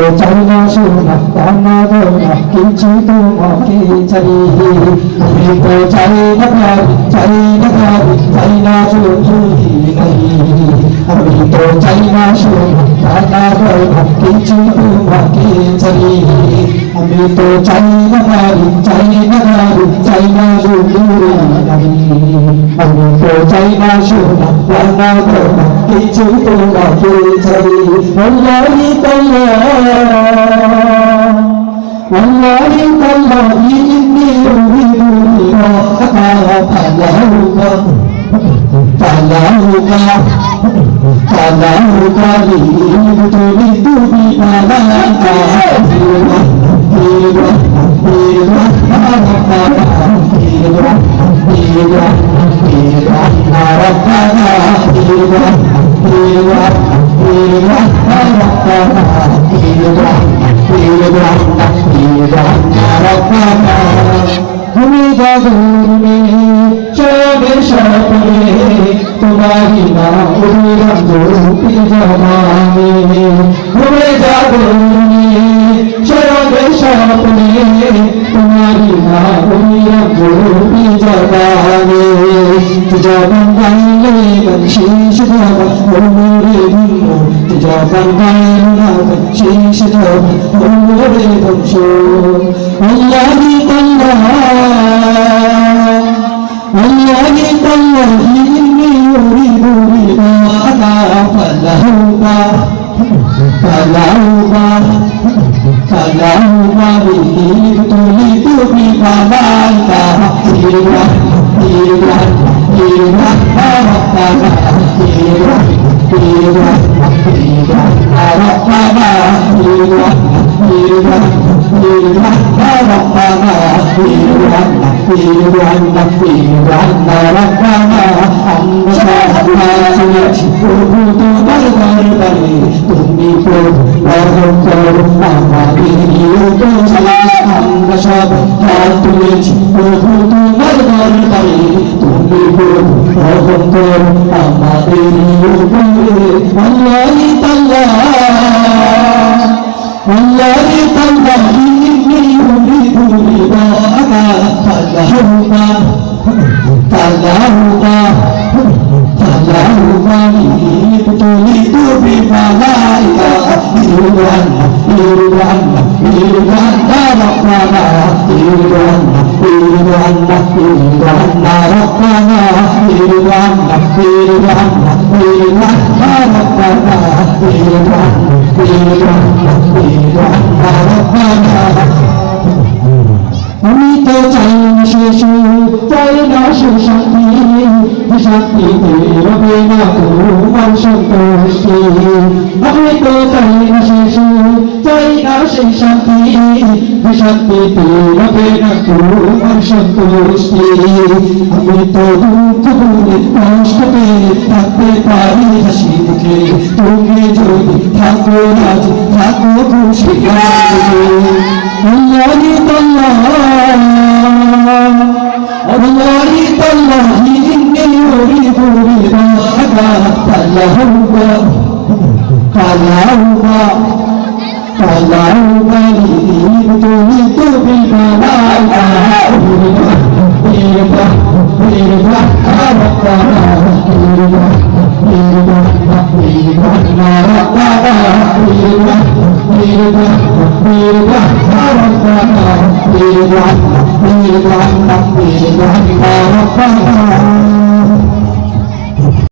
তো চাই না সোনা দানা দানা কিছু তোমাকে চাই আমি তো চাই না গাড়ি চাই না গাড়ি চাই না চৌধুরী নাই আমি তো চাই না সোনা দানা দানা কিছু তোমাকে চাই আমি তো চাই না গাড়ি চাই না গাড়ি চাই না চৌধুরী নাই আমি তো চাই না সোনা দানা দানা কিছু তোমাকে চাই আল্লাহি والله تالله إني أريد لقاءك فلوك لي تريد ببلاك তুমি জাগরণে সবে সপনে তোমারি নাম উড়াম গোপী জমানে তুমি জাগরণে সবে সপনে তোমারি নাম উড়াম গোপী জমানে জবান গাইলে শেষ জবান ওমরে ধন্য জবান গাইলে না শেষ জবান ওমরে ধ্বংস আল্লাহি তাল্লাহ আল্লাহি তাল্লাহ ইন্নী উরিদু লিকাআকা ফালাহুকা তুলিতু বিবালাকা প্রভু তোমার দরবারে তুমি প্রভু রহম করো আমাদের আমরা সব হাত তুলেছি প্রভু তোমার দরবারে তুমি প্রভু রহম করো আমাদের উপরে আল্লাহি তাল্লাহ আল্লাহি তাল্লাহ ইন্নী উরিদু লিকাআকা ফালাহুকা তুলিতু বিবালাকা আমি তো চাই না শেষ চাই না শান্তি শান্তিতে রবে না তোমার সন্তুষ্টি আমি তো চাই না শেষ চাই না সেই শান্তি শান্তিতে রবে না তোমার সন্তুষ্টি আমি তো দুঃখ ভুলে কষ্ট পেয়ে থাকতে পারি হাসি মুখে তুমি যদি থাকো রাজি থাকো খুশি আল্লাহি তাল্লাহ আল্লাহি তাল্লাহ ইন্নী উরিদু লিকাআকা ফালাহুকা তুলিতু বিবালাকা ربنا